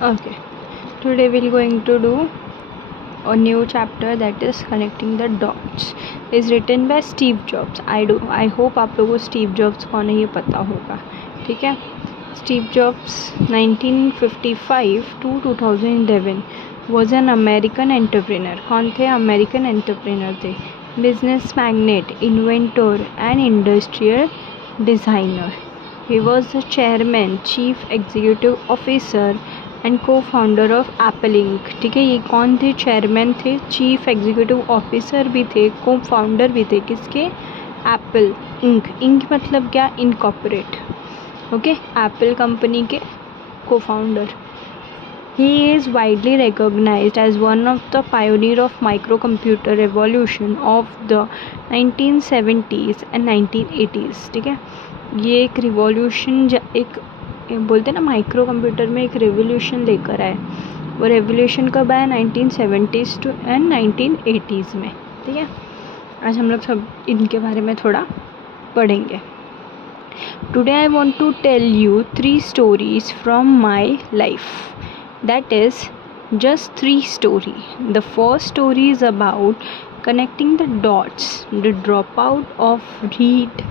Okay, today we're going to do a new chapter that is connecting the dots. Is written by Steve Jobs. I hope आप लोगों को Steve jobs कौन है ये पता होगा. ठीक है. Steve Jobs 1955 to 2011 was an American entrepreneur. कौन थे? अमेरिकन एंटरप्रेनर थे. Business magnet, inventor and industrial designer. He was the chairman, chief executive officer and को फाउंडर ऑफ एप्पल इंक. ठीक है, ये कौन थे? चेयरमैन थे, चीफ एग्जीक्यूटिव ऑफिसर भी थे, को फाउंडर भी थे. किसके? Apple ink. इंक मतलब क्या? इनकॉर्पोरेट. ओके, एप्पल कंपनी के को founder. He is widely recognized as one of the pioneer of microcomputer revolution of the 1970s and 1980s. ठीक है, ये एक रिवॉल्यूशन, एक बोलते हैं ना, माइक्रो कंप्यूटर में एक रेवोल्यूशन लेकर आए. वो रेवोल्यूशन कब आया? 1970s टू एंड 1980s में. ठीक है, आज हम लोग सब इनके बारे में थोड़ा पढ़ेंगे. Today I want to tell you 3 stories from my life. That is just 3 stories. The first story is about connecting the dots. The dropout of Reed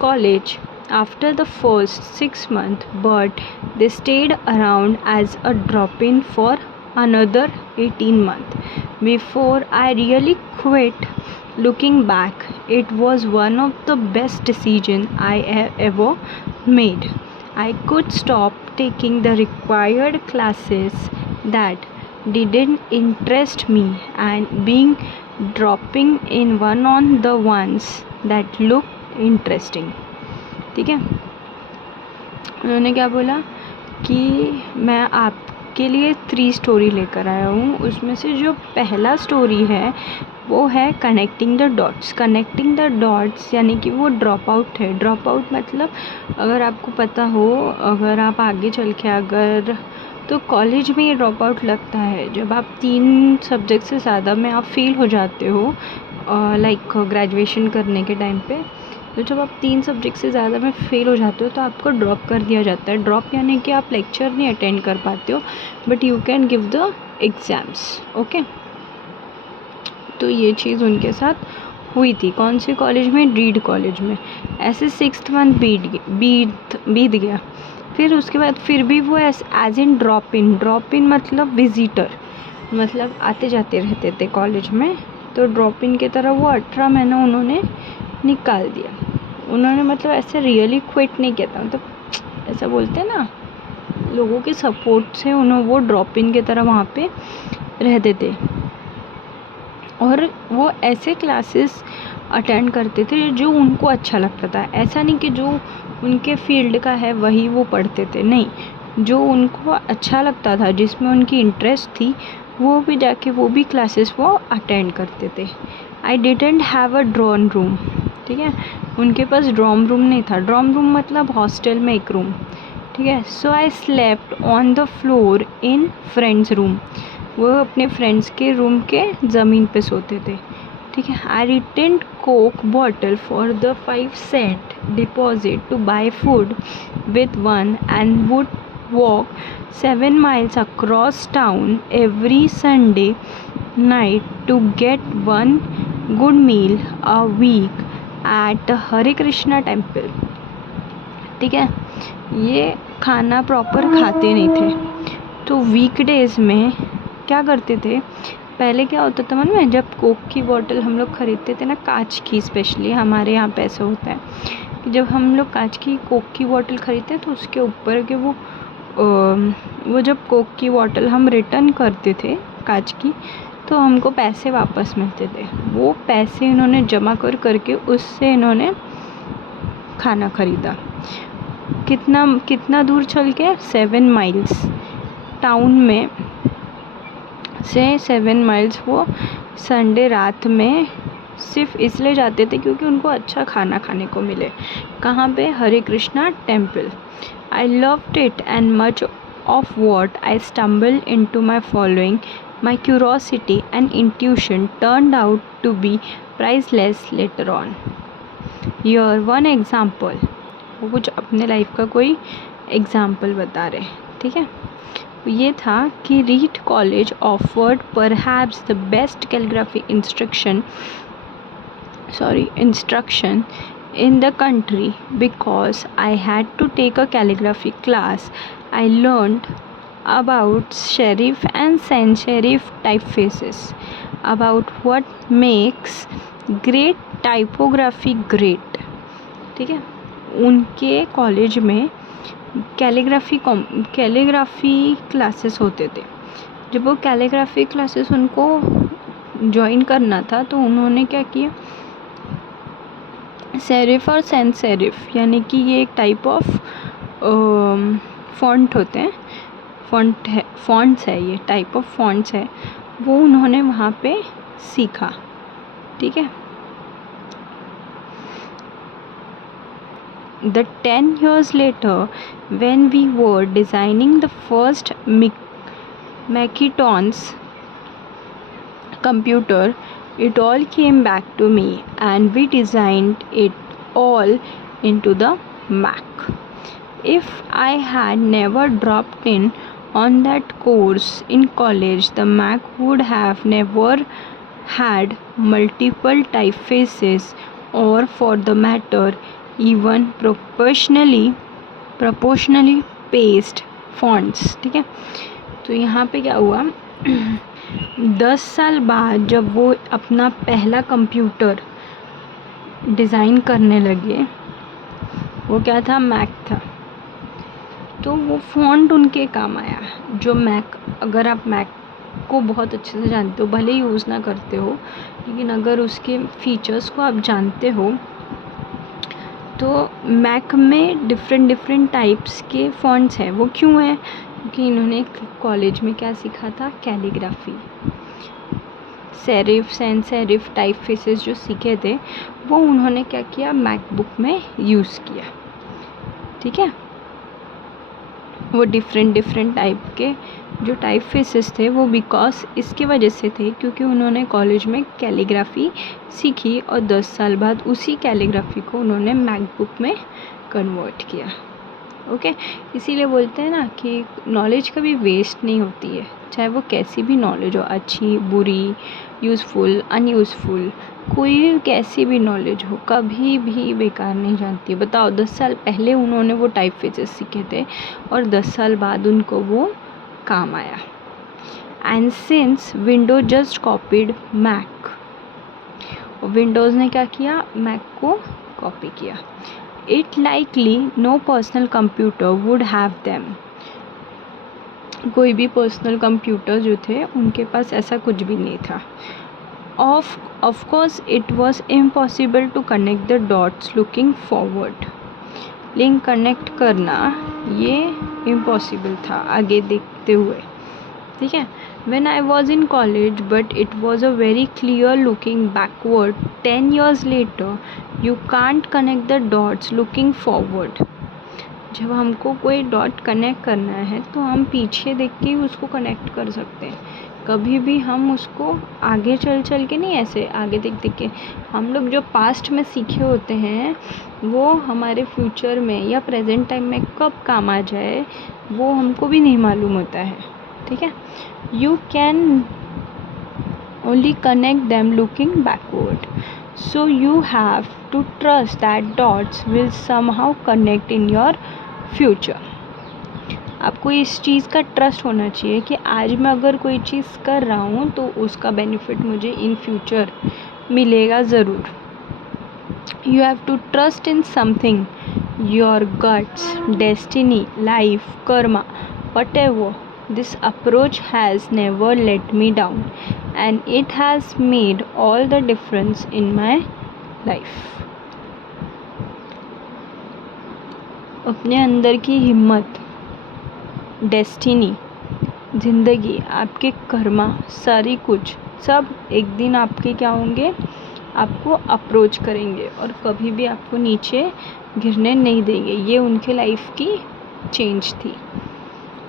College after the first 6 months, but they stayed around as a drop-in for another 18 months before I really quit. Looking back, it was one of the best decisions I have ever made. I could stop taking the required classes that didn't interest me and being dropping in one on the ones that looked interesting. ठीक है, उन्होंने क्या बोला कि मैं आपके लिए 3 story लेकर आया हूँ. उसमें से जो पहला स्टोरी है वो है connecting the dots. Connecting the dots यानी कि वो ड्रॉप आउट है. ड्रॉप आउट मतलब, अगर आपको पता हो, अगर आप आगे चल के अगर तो कॉलेज में ये ड्रॉप आउट लगता है जब आप 3 सब्जेक्ट से ज़्यादा में आप फेल हो जाते हो, लाइक ग्रेजुएशन करने के टाइम पे. तो जब आप 3 सब्जेक्ट से ज़्यादा में फेल हो जाते हो तो आपको ड्रॉप कर दिया जाता है. ड्रॉप यानी कि आप लेक्चर नहीं अटेंड कर पाते हो, but you can give the exams. Okay, तो ये चीज़ उनके साथ हुई थी. कौन से कॉलेज में? रीड कॉलेज में. ऐसे 6th मंथ बीत गया. फिर उसके बाद फिर भी वो एज इन ड्रॉप इन मतलब विजिटर, मतलब आते जाते रहते थे कॉलेज में. तो ड्रॉप इन की तरह वो 18 महीना उन्होंने निकाल दिया. उन्होंने मतलब ऐसे रियली क्विट नहीं किया था, मतलब ऐसा बोलते हैं ना, लोगों के सपोर्ट से उन्होंने वो ड्रॉप इन की तरह वहाँ पे रहते थे. और वो ऐसे क्लासेस अटेंड करते थे जो उनको अच्छा लगता था. ऐसा नहीं कि जो उनके फील्ड का है वही वो पढ़ते थे, नहीं, जो उनको अच्छा लगता था, जिसमें उनकी इंटरेस्ट थी, वो भी जाके वो भी क्लासेस वो अटेंड करते थे. I didn't have a drawn room. ठीक है, उनके पास ड्रॉम रूम नहीं था. ड्रॉम रूम मतलब हॉस्टल में एक रूम. ठीक है, so I slept on the floor in friends room. वो अपने फ्रेंड्स के रूम के ज़मीन पे सोते थे. ठीक है, I returned coke bottle for the 5 cent deposit to buy food with one and would walk 7 miles across town every Sunday night to get one good meal a week at the Hare Krishna temple. ठीक है, ये खाना proper खाते नहीं थे, तो weekdays में क्या करते थे. पहले क्या होता था मालूम है? जब कोक की बॉटल हम लोग ख़रीदते थे ना, कांच की, स्पेशली हमारे यहाँ पे ऐसा होता है कि जब हम लोग कांच की कोक की बॉटल ख़रीदते तो उसके ऊपर के वो जब कोक की बॉटल हम रिटर्न करते थे कांच की, तो हमको पैसे वापस मिलते थे. वो पैसे इन्होंने जमा करके उससे इन्होंने खाना ख़रीदा. कितना दूर चल के? 7 miles. टाउन में से 7 miles वो संडे रात में सिर्फ इसलिए जाते थे क्योंकि उनको अच्छा खाना खाने को मिले. कहाँ पे? Hare Krishna temple. I loved it and much of what I stumbled into my following my curiosity and intuition turned out to be priceless later on. Your one example. वो कुछ अपने लाइफ का कोई एग्ज़ाम्पल बता रहे. ठीक है, ये था कि read college offered perhaps the best calligraphy instruction in the country. Because I had to take a calligraphy class, I learned about serif and sans serif typefaces, about what makes great typography great. ठीक है, उनके college में calligraphy classes होते थे. जब वो calligraphy classes उनको join करना था तो उन्होंने क्या किया, सेरिफ और सेंस सेरिफ यानी कि ये एक टाइप ऑफ फॉन्ट होते हैं, फॉन्ट्स है, ये टाइप ऑफ फॉन्ट्स है, वो उन्होंने वहाँ पे सीखा. ठीक है. The 10 years later, when we were designing the first Macintosh computer, it all came back to me and we designed it all into the Mac. If I had never dropped in on that course in college, the Mac would have never had multiple typefaces or, for the matter, even proportionally spaced fonts. ठीक है. तो यहाँ पे क्या हुआ, 10 साल बाद जब वो अपना पहला कंप्यूटर डिज़ाइन करने लगे, वो क्या था, मैक था. तो वो फ़ॉन्ट उनके काम आया. जो मैक, अगर आप मैक को बहुत अच्छे से जानते हो, भले ही यूज़ ना करते हो, लेकिन अगर उसके फीचर्स को आप जानते हो, तो मैक में डिफरेंट टाइप्स के फ़ॉन्ट्स हैं. वो क्यों है, क्योंकि इन्होंने कॉलेज में क्या सीखा था, कैलीग्राफी. सेरिफ, सेंस सेरिफ टाइपफेसेस जो सीखे थे, वो उन्होंने क्या किया, मैकबुक में यूज़ किया. ठीक है. वो डिफरेंट टाइप के जो टाइपफेसेस थे, वो बिकॉज इसके वजह से थे क्योंकि उन्होंने कॉलेज में कैलीग्राफी सीखी और 10 साल बाद उसी कैलीग्राफी को उन्होंने मैकबुक में कन्वर्ट किया. ओके. इसीलिए बोलते हैं ना कि नॉलेज कभी वेस्ट नहीं होती है, चाहे वो कैसी भी नॉलेज हो, अच्छी, बुरी, यूज़फुल, अनयूज़फुल, कोई कैसी भी नॉलेज हो, कभी भी बेकार नहीं जाती. बताओ, 10 साल पहले उन्होंने वो टाइपफेसेस सीखे थे और 10 साल बाद उनको वो काम आया. And since window just copied Mac, Windows ने क्या किया, मैक को कॉपी किया. It likely no personal computer would have them. कोई भी पर्सनल कंप्यूटर जो थे, उनके पास ऐसा कुछ भी नहीं था. Of course it was impossible to connect the dots looking forward. Link connect करना ये इम्पॉसिबल था आगे देखते हुए. ठीक है. When I was in college, but it was a very clear looking backward. 10 years later, you can't connect the dots looking forward. जब हमको कोई डॉट कनेक्ट करना है तो हम पीछे देख के ही उसको कनेक्ट कर सकते हैं. कभी भी हम उसको आगे चल के नहीं, ऐसे आगे देख के. हम लोग जो पास्ट में सीखे होते हैं, वो हमारे फ्यूचर में या प्रेजेंट टाइम में कब काम आ जाए, वो हमको भी नहीं मालूम होता है. ठीक है. You can only connect them looking backward. So you have to trust that dots will somehow connect in your future. आपको इस चीज़ का ट्रस्ट होना चाहिए कि आज मैं अगर कोई चीज़ कर रहा हूँ तो उसका बेनिफिट मुझे इन फ्यूचर मिलेगा ज़रूर. You have to trust in something, your guts, destiny, life, karma, whatever. This approach has never let me down and it has made all the difference in my life. अपने अंदर की हिम्मत, destiny, ज़िंदगी, आपके कर्मा, सारी कुछ सब एक दिन आपके क्या होंगे, आपको अप्रोच करेंगे और कभी भी आपको नीचे गिरने नहीं देंगे. ये उनके लाइफ की चेंज थी.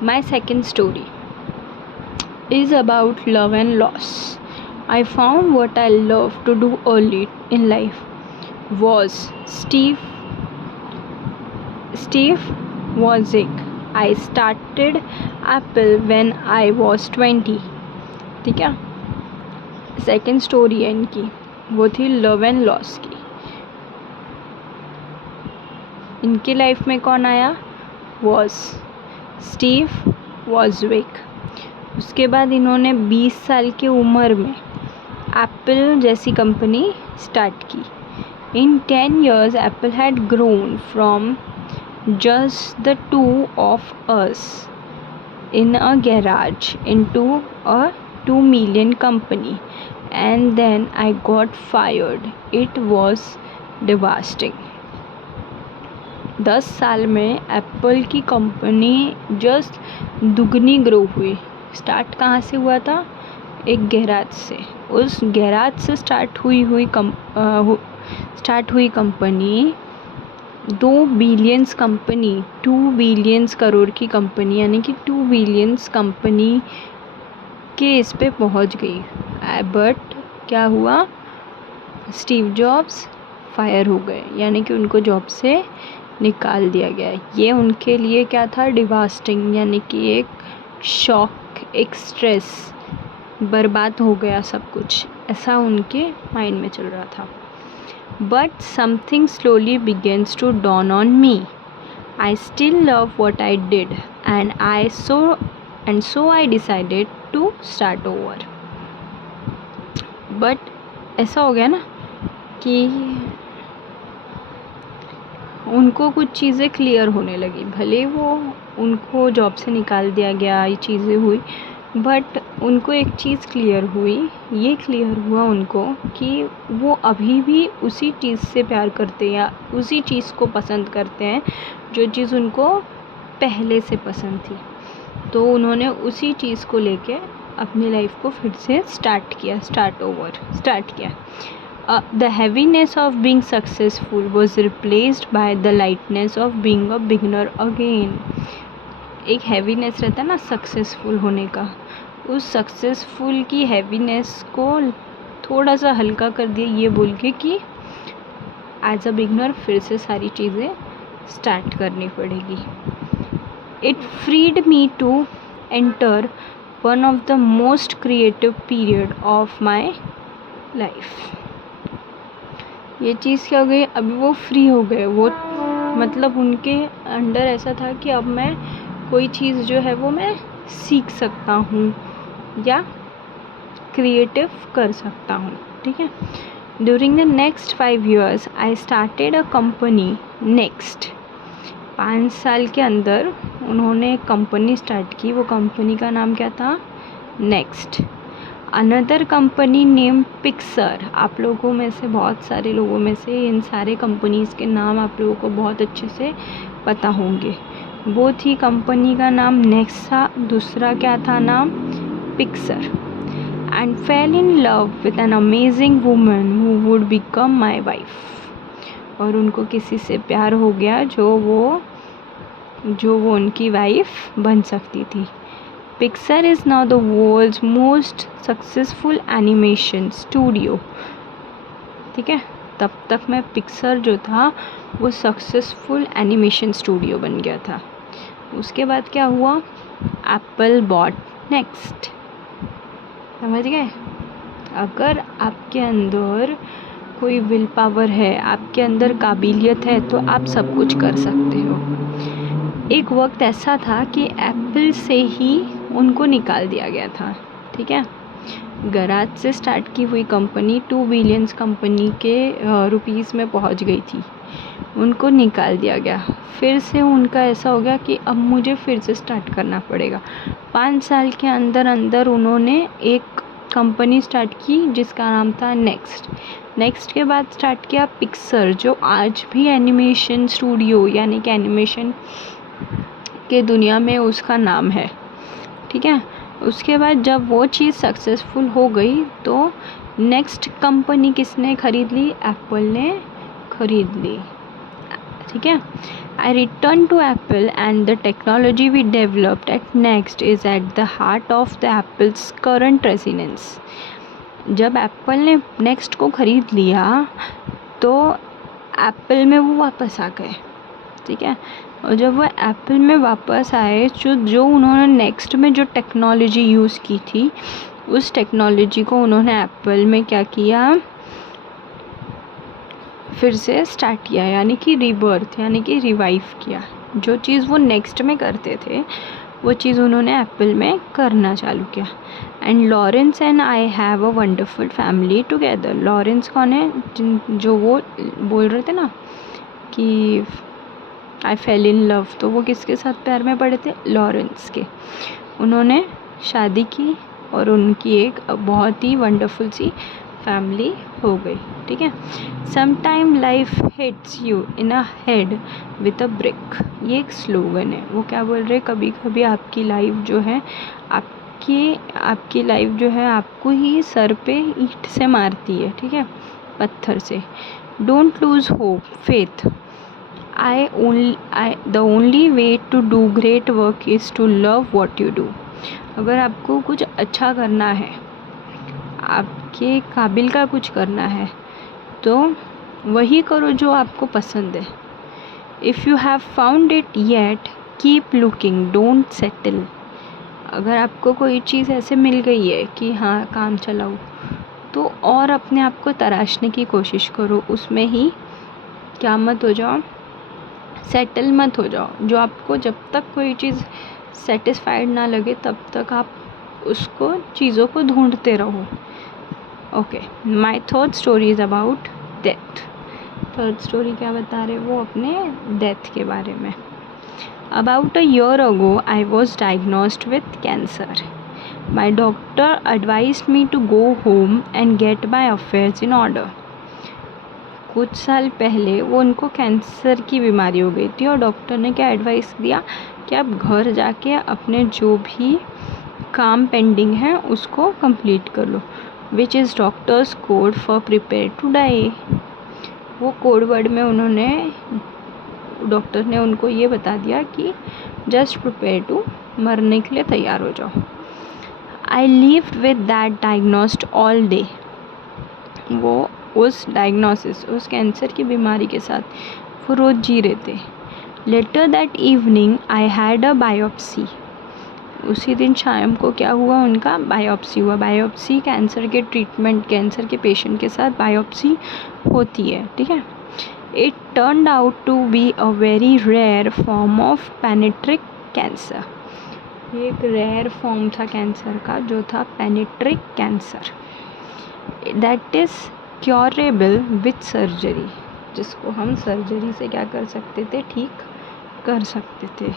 My second story is about love and loss. I found what I love to do early in life was Steve Wozniak I started Apple when I was 20। ठीक है, सेकेंड स्टोरी है इनकी, वो थी love and loss की। इनकी life में कौन आया? Was Steve Wozniak. उसके बाद इन्होंने 20 साल की उम्र में एप्पल जैसी कंपनी स्टार्ट की। इन 10 years Apple had grown from just the two of us in a garage into a 2 million company, and then I got fired. It was devastating. 10 साल में एप्पल की कंपनी जस्ट दुगनी grow हुई। Start कहाँ से हुआ था? एक गैराज से। उस गैराज से स्टार्ट हुई company 2 billions company, 2 billions crore की कंपनी, यानी कि 2 बिलियंस कंपनी के इस पे पहुंच गई। बट क्या हुआ? स्टीव जॉब्स फायर हो गए, यानी कि उनको जॉब से निकाल दिया गया। ये उनके लिए क्या था? डिवास्टिंग, यानी कि एक शॉक, एक स्ट्रेस, बर्बाद हो गया सब कुछ, ऐसा उनके माइंड में चल रहा था। But something slowly begins to dawn on me. I still love what I did, and so I decided to start over. But ऐसा हो गया ना कि उनको कुछ चीज़ें क्लियर होने लगी। भले वो उनको जॉब से निकाल दिया गया, ये चीज़ें हुई, बट उनको एक चीज़ क्लियर हुई, ये क्लियर हुआ उनको कि वो अभी भी उसी चीज़ से प्यार करते हैं या उसी चीज़ को पसंद करते हैं जो चीज़ उनको पहले से पसंद थी। तो उन्होंने उसी चीज़ को लेके अपनी लाइफ को फिर से स्टार्ट किया। The heaviness of being successful was replaced by the lightness of being a beginner again. एक हैवीनेस रहता है ना सक्सेसफुल होने का, उस सक्सेसफुल की हैवीनेस को थोड़ा सा हल्का कर दिया ये बोल के कि एज अ बिगनर फिर से सारी चीज़ें स्टार्ट करनी पड़ेगी। It freed me to enter one of the most creative period of my life. ये चीज़ क्या हो गई? अभी वो फ्री हो गए, वो मतलब उनके अंडर ऐसा था कि अब मैं कोई चीज़ जो है वो मैं सीख सकता हूँ या क्रिएटिव कर सकता हूँ। ठीक है। During the next 5 years I started a company next. 5 साल के अंदर उन्होंने एक कंपनी स्टार्ट की। वो कंपनी का नाम क्या था? Next. Another company name Pixar. आप लोगों में से, बहुत सारे लोगों में से इन सारे कंपनीज़ के नाम आप लोगों को बहुत अच्छे से पता होंगे। वो थी कंपनी का नाम नेक्सा, दूसरा क्या था नाम? Pixar. And fail in love with an amazing woman who would become my wife. और उनको किसी से प्यार हो गया जो वो उनकी वाइफ बन सकती थी। Pixar is now the world's most successful animation studio. ठीक है, तब तक में पिक्सर जो था वो सक्सेसफुल एनिमेशन स्टूडियो बन गया था। उसके बाद क्या हुआ? Apple bought NeXT. समझ गए? अगर आपके अंदर कोई विल पावर है, आपके अंदर काबिलियत है, तो आप सब कुछ कर सकते हो। एक वक्त ऐसा था कि एप्पल से ही उनको निकाल दिया गया था। ठीक है, गराज से स्टार्ट की हुई कंपनी 2 बिलियंस कंपनी के रुपीस में पहुंच गई थी, उनको निकाल दिया गया। फिर से उनका ऐसा हो गया कि अब मुझे फिर से स्टार्ट करना पड़ेगा। 5 साल के अंदर उन्होंने एक कंपनी स्टार्ट की जिसका नाम था नेक्स्ट के बाद स्टार्ट किया पिक्सर, जो आज भी एनिमेशन स्टूडियो यानी कि एनिमेशन के दुनिया में उसका नाम है। ठीक है, उसके बाद जब वो चीज़ सक्सेसफुल हो गई तो नेक्स्ट कंपनी किसने खरीद ली? एप्पल ने खरीद ली। ठीक है। I return to Apple and the technology we developed at NeXT is at the heart of the Apple's current residence. जब एप्पल ने नेक्स्ट को खरीद लिया तो एप्पल में वो वापस आ गए। ठीक है, और जब वो एप्पल में वापस आए, जो उन्होंने नेक्स्ट में जो टेक्नोलॉजी यूज़ की थी, उस टेक्नोलॉजी को उन्होंने एप्पल में क्या किया, फिर से स्टार्ट किया, यानी कि रीबर्थ, यानी कि रिवाइव किया। जो चीज़ वो नेक्स्ट में करते थे वो चीज़ उन्होंने एप्पल में करना चालू किया। And Lawrence and I have a wonderful family together. Lawrence कौन है, जो वो बोल रहे थे ना कि आई फेल इन लव, तो वो किसके साथ प्यार में पड़े थे, लॉरेंस के। उन्होंने शादी की और उनकी एक बहुत ही वंडरफुल सी फैमिली हो गई, ठीक है। Sometime life hits you in a head with a brick, ये एक स्लोगन है। वो क्या बोल रहे हैं, कभी कभी आपकी लाइफ जो है, आपकी लाइफ जो है आपको ही सर पे ईंट से मारती है, ठीक है, पत्थर से। Don't lose hope, faith. The only way to do great work is to love what you do. अगर आपको कुछ अच्छा करना है, आपके काबिल का कुछ करना है, तो वही करो जो आपको पसंद है। If you have found it yet keep looking, don't settle. अगर आपको कोई चीज़ ऐसे मिल गई है कि हाँ काम चलाओ, तो और अपने आप को तराशने की कोशिश करो, उसमें ही क्या मत हो जाओ, सेटल मत हो जाओ। जो आपको जब तक कोई चीज़ सेटिस्फाइड ना लगे तब तक आप उसको चीज़ों को ढूंढते रहो। Okay, my third story is about death. Third story क्या बता रहे, वो अपने डेथ के बारे में। About a year ago I was diagnosed with cancer. My doctor advised me to go home and get my affairs in order. कुछ साल पहले वो उनको कैंसर की बीमारी हो गई थी और डॉक्टर ने क्या एडवाइस दिया कि आप घर जाके अपने जो भी काम पेंडिंग है उसको कंप्लीट कर लो, which is doctors code for prepare to die. वो कोड वर्ड में डॉक्टर ने उनको ये बता दिया कि जस्ट प्रिपेयर टू, मरने के लिए तैयार हो जाओ। I lived with that diagnosed all day. वो उस डायग्नोसिस, उस कैंसर की बीमारी के साथ वो रोज़ जी रहे थे। Later that evening I had a biopsy. उसी दिन शाम को क्या हुआ, उनका बायोप्सी हुआ। बायोप्सी कैंसर के ट्रीटमेंट, कैंसर के पेशेंट के साथ बायोप्सी होती है, ठीक है। It turned out to be a very rare form of pancreatic cancer. ये एक रेयर फॉर्म था कैंसर का, जो था pancreatic cancer. That is curable with surgery, जिसको हम सर्जरी से क्या कर सकते थे, ठीक कर सकते थे।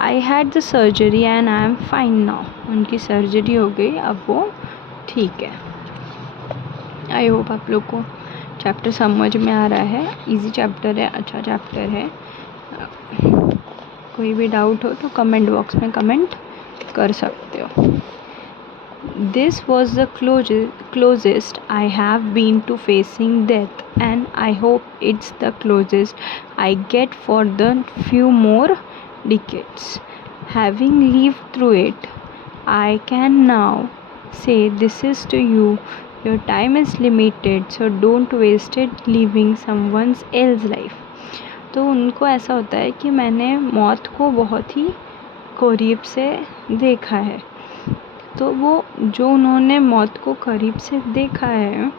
I had the surgery and I am fine now. उनकी सर्जरी हो गई, अब वो ठीक है। आई होप आप लोग को चैप्टर समझ में आ रहा है। इजी चैप्टर है, अच्छा चैप्टर है। कोई भी डाउट हो तो कमेंट बॉक्स में कमेंट कर सकते हो। This was the closest I have been to facing death, and I hope it's the closest I get for the few more decades. Having lived through it, I can now say this is to you. Your time is limited, so don't waste it living someone else's life. तो उनको ऐसा होता है कि मैंने मौत को बहुत ही करीब से देखा है। तो वो जो उन्होंने मौत को करीब से देखा है,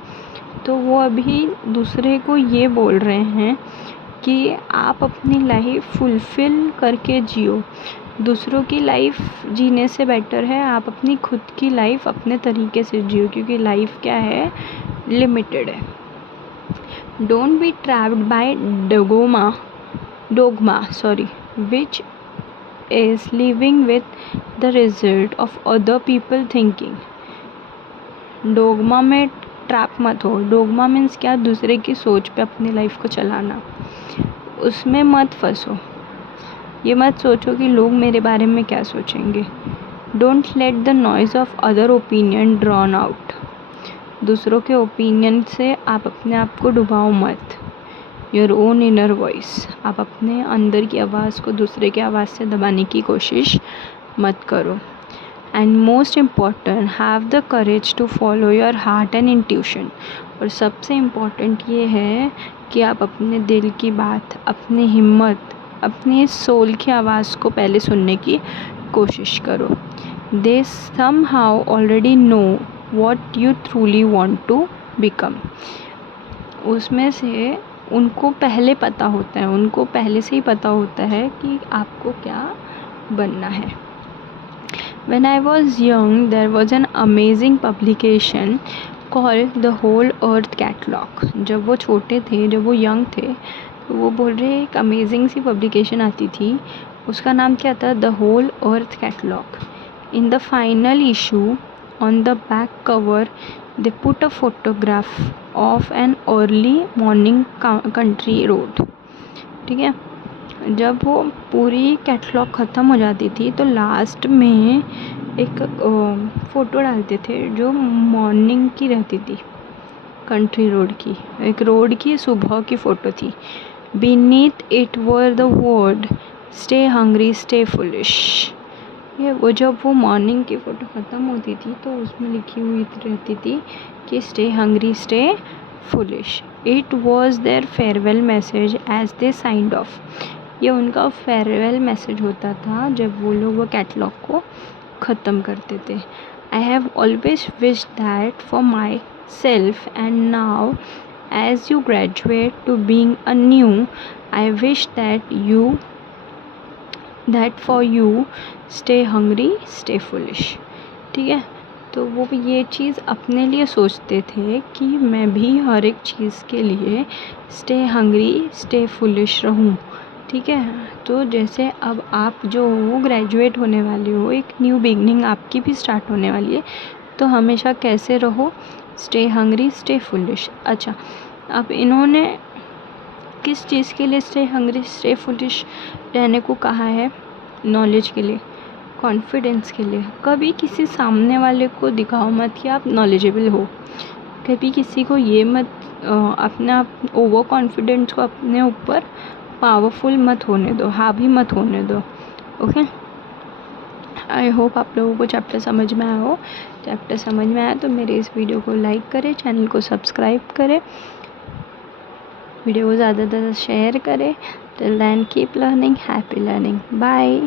तो वो अभी दूसरे को ये बोल रहे हैं कि आप अपनी लाइफ फुलफ़िल करके जियो। दूसरों की लाइफ जीने से बेटर है आप अपनी खुद की लाइफ अपने तरीके से जियो, क्योंकि लाइफ क्या है, लिमिटेड है। Don't be trapped bye dogma which is living with the result of other people thinking. Dogma में ट्रैप मत हो। डोगमा मीन्स क्या, दूसरे की सोच पे अपनी लाइफ को चलाना, उसमें मत फंसो। ये मत सोचो कि लोग मेरे बारे में क्या सोचेंगे। Don't let the noise of other opinion drawn out. दूसरों के ओपिनियन से आप अपने आप को डुबाओ मत। योर ओन इनर वॉइस, आप अपने अंदर की आवाज़ को दूसरे की आवाज़ से दबाने की कोशिश मत करो। And most important, have the courage to follow your heart and intuition. और सबसे इम्पॉर्टेंट ये है कि आप अपने दिल की बात, अपनी हिम्मत अपनी सोल की आवाज़ को पहले सुनने की कोशिश करो। दे somehow already know what you truly want to become। उसमें से उनको पहले पता होता है, उनको पहले से ही पता होता है कि आपको क्या बनना है। When I was young, there was an amazing publication called The Whole Earth Catalog। जब वो छोटे थे, जब वो यंग थे, तो वो बोल रहे एक अमेजिंग सी पब्लिकेशन आती थी, उसका नाम क्या था? The whole earth catalog. In the final issue on the back cover they put a photograph of an early morning country road. ठीक है, जब वो पूरी कैटलॉग ख़त्म हो जाती थी तो लास्ट में एक फ़ोटो डालते थे जो मॉर्निंग की रहती थी, कंट्री रोड की, एक रोड की सुबह की फ़ोटो थी। Beneath it were the word stay hungry stay foolish। ये वो जब वो मॉर्निंग की फ़ोटो ख़त्म होती थी तो उसमें लिखी हुई रहती थी कि stay hungry stay foolish। It was their farewell message as they signed off। ये उनका फेयरवेल मैसेज होता था जब वो लोग वो कैटलॉग को ख़त्म करते थे। I have always wished that for myself and now as you graduate to being a new, I wish that for you stay hungry stay foolish। ठीक है, तो वो ये चीज़ अपने लिए सोचते थे कि मैं भी हर एक चीज़ के लिए stay hungry stay foolish रहूँ। ठीक है, तो जैसे अब आप जो ग्रेजुएट होने वाले हो, एक न्यू बिगनिंग आपकी भी स्टार्ट होने वाली है, तो हमेशा कैसे रहो? Stay hungry stay foolish. अच्छा, अब इन्होंने किस चीज़ के लिए स्टे हंग्री स्टे फुलिश रहने को कहा है? नॉलेज के लिए, कॉन्फिडेंस के लिए। कभी किसी सामने वाले को दिखाओ मत कि आप नॉलेजेबल हो। कभी किसी को ये मत अपना ओवर कॉन्फिडेंस को अपने ऊपर पावरफुल मत होने दो, हावी मत होने दो। ओके, आई होप आप लोगों को चैप्टर समझ में आया हो। चैप्टर समझ में आया तो मेरे इस वीडियो को लाइक करें, चैनल को सब्सक्राइब करें, वीडियो को ज़्यादा से ज़्यादा शेयर करें। Till then keep learning, happy learning, bye.